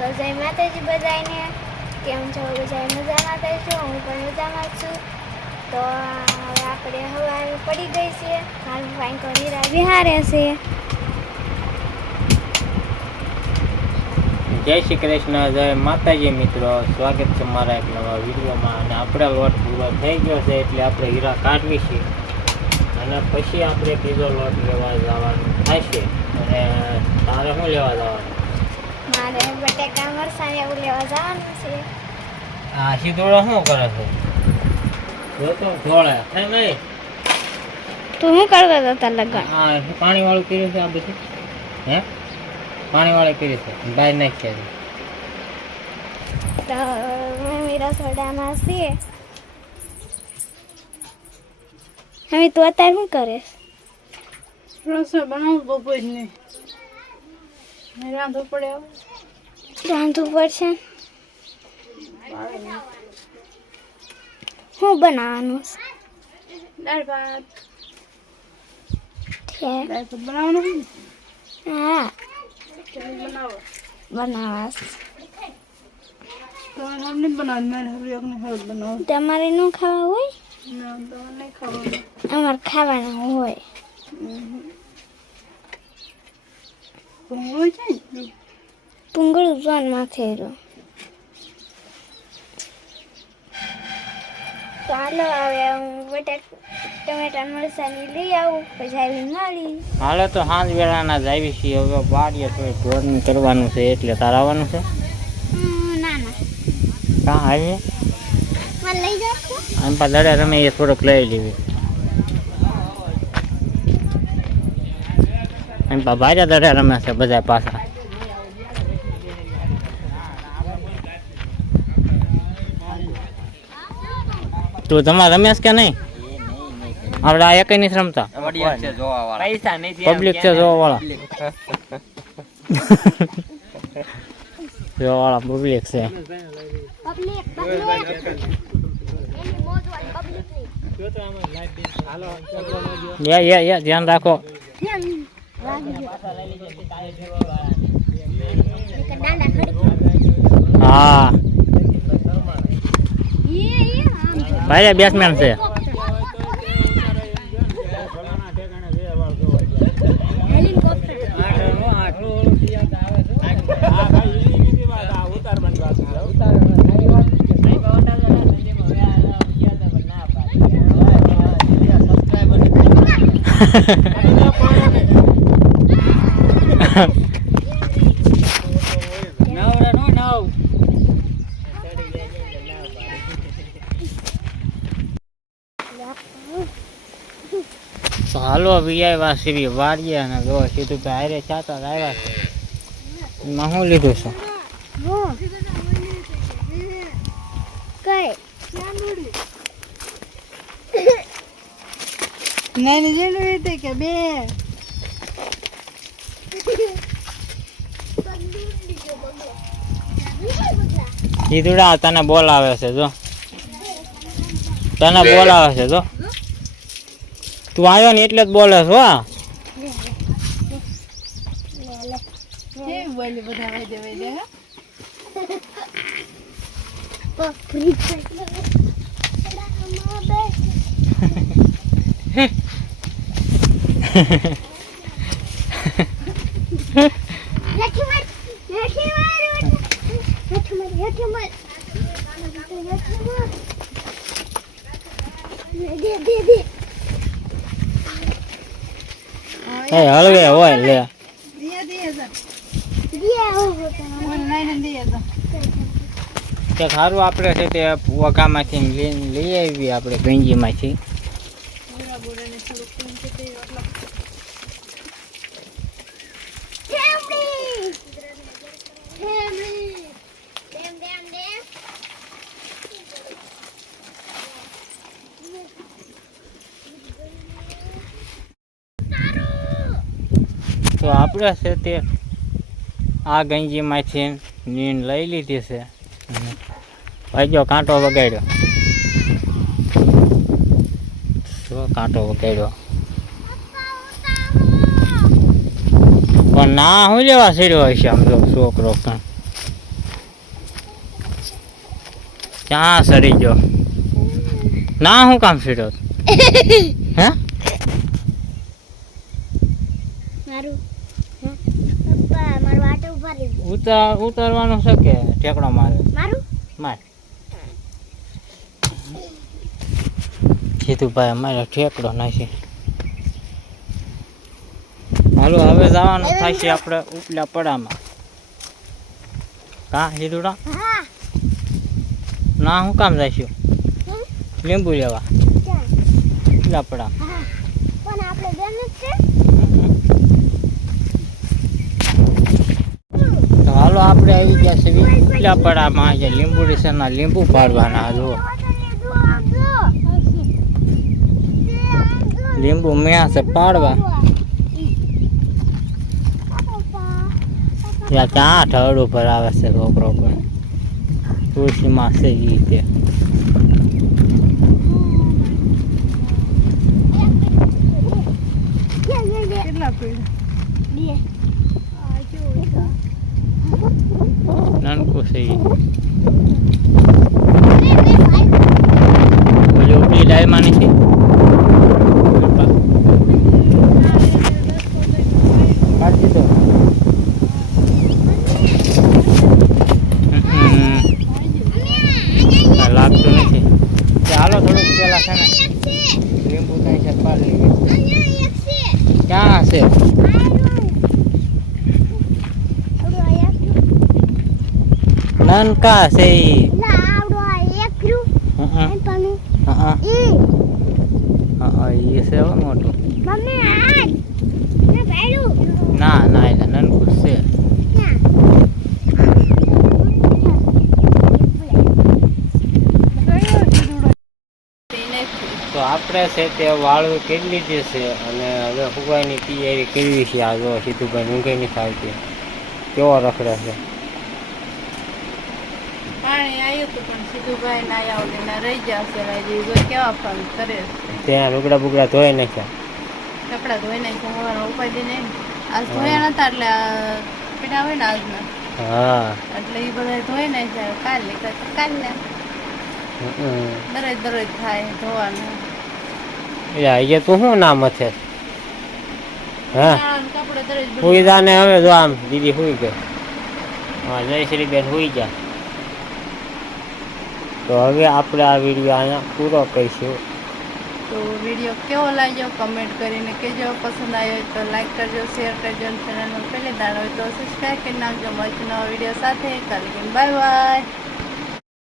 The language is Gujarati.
તો જય માતાજી બધાને. કેમ છો બધા? મજામાં છો? હું પણ મજામાં છું. તો હવે આપણે હવા પડી ગઈ છે. મારું ફાઈન નીરા વિહારે છે. જય શ્રી કૃષ્ણ, જય માતાજી મિત્રો. સ્વાગત છે મારા એક નવા વિડીયોમાં. અને આપણે લોટ પૂરો થઈ ગયો છે એટલે આપણે હીરા કાઢવી છે અને પછી આપણે બીજો લોટ લેવા જવાનું થશે. અને તારે શું લેવા જવાનું? મારે બટેકા મરસાં એવું લેવા જવાનું છે. આ સીધોળો શું કરે છે? જો તો ધોળે થાય નહીં. તું શું કરતો હતો તાર લગન? આ પાણી વાળું કર્યું છે આ બધું? હે પાણી વાળું કર્યું છે? બહાર નાખી તો મમ્મી રસોડામાં છે. હવે તું અત્યારે શું કરે? રસોઈ બનાવું બપોર ને રાંધવું પડે. રાંધવું પડશે. શું બનાવવાનું છે? દાળ ભાત છે? બનાવવાનું ને હા તમે બનાવો. બનાવવા તો હમ નહીં બનાવ, મેં હવે અમને હવે બનાવો. તમારે ન ખાવા હોય? ના તો નહીં ખાવાનું. અમારે ખાવાના હોય. ભૂંગળું છે ને પૂંગળું જોન માથે રહ્યું. તો હાલો હવે હું ટમેટા મરસાની લઈ આવું પછી આવી મળી. હાલે તો સાંજ વેળાના જ આવી છીએ. હવે વાડીએ થોડી ઢોરની કરવાનું છે એટલે તાર આવવાનું છે. ના ના કાં આવીએ મને લઈ જશો? આમ પા દડે તમે એ થોડોક લઈ લેવી. એમ પા ભારે દડે રમે છે બધા પાછા. તું તમારે રમેશ કે નહીં? આપણે આ એક નથી રમતા. પબ્લિક છે જોવા વાળા. જોવા વાળા પબ્લિક છે. યા ધ્યાન રાખો. હા ભાઈ બેટ્સમેન છે. તો હાલો આવ્યા સીવી વાળીએ અને જો સીધું તો હારે ચાતા આવ્યા છે. એમાં શું લીધું છે? નાની જેનું રીતે કે બે સીધુડા તને બોલાવે છે. જો તને બોલાવે છે. જો તું આવ્યો ને એટલે જ બોલે છો. હા કેવું બોલી બધા વૈદે વૈદે હા. હળવે હોય લે. કે સારું આપણે છે તે વઘામાંથી લઈ આવી આપણે ગંજીમાંથી. તો આપણે છે તે આ ગંજીમાંથી નીંદ લઈ લીધી છે. ભાઈ કાંટો વગાડ્યો. કાંટો વગાડ્યો પણ ના હું લેવા સીડ્યો હશે આમ તો છોકરો કાં ક્યાં સરી ગયો ના હું કામ ફીર્યો હે મારું પપ્પા મારું વાટે ઉભા રહી ઉતારવાનું છે કે ઠેકડો મારે મારું માર સીધુભાઈ અમારે ઠેકડો નાખી હાલો હવે જવાનું થાય છે આપણે ઉપલા પડામાં કા સીધુડા હા ના હું કામ જઈશું લીંબુ લેવા ક્યાં ઉપલા પડા હા પણ આપણે બેન જ છે તો હાલો આપણે આવી ગયા છે ઉપલા પડામાં આજે લીંબુ ડીસરના લીંબુ પાડવાના જુઓ લીંબુ મેં છે પાડવા ત્યાં ક્યાં ઠળ ઉપર આવે છે છોકરો પણ તુલસીમાં છે એ રીતે કેટલા પીડા નાનકું છે ઓલી ઉપલી ડાળમાં નથી કાઢી દીધો લાગતું નથી ચાલો થોડુંક પેલા છે ને લીંબુ ત્યાં છે પાડી લઈએ ક્યાં છે નાનકા છે ઈ એ છે હો મોટું ના ના એટલે નાનકું છે તો આપણે છે તે વાળું કરી લીધી છે અને હવે ફુગાઈની તૈયારી કરવી છે આ જો સીધુભાઈ ઊંઘે નથી આવતી કેવો રખડે છે પાણી આવ્યું હતું પણ સીધુભાઈ ના આવ્યું ને રહી જશે હજી જો કેવા ફોન કરે ત્યાં લુગડા બુગડા ધોઈ નાખ્યા કપડા ધોઈ નાખ્યા હવાનો ઉપાય દે નહીં આજ ધોયા નતા એટલે પીડા હોય ને આજના હા એટલે એ બધા ધોઈ નાખ્યા કાલે કાલે દરરોજ થાય ધોવાનું એ તું શું નામ છે હા કપડે દરરોજ હુઈ જા ને હવે જો આમ દીદી હુઈ ગઈ હા જયશ્રી બેન હુઈ જા તો હવે આપણે આ વિડીયો અહીંયા પૂરો કરીશું તો વિડીયો કેવો લાગ્યો કમેન્ટ કરીને કહેજો પસંદ આવ્યો તો લાઈક કરજો શેર કરજો અને ચેનલમાં પહેલી દાડ હોય તો સબસ્ક્રાઈબ કરી નાખજો મળશું નવા વિડીયો સાથે કાલે બાય બાય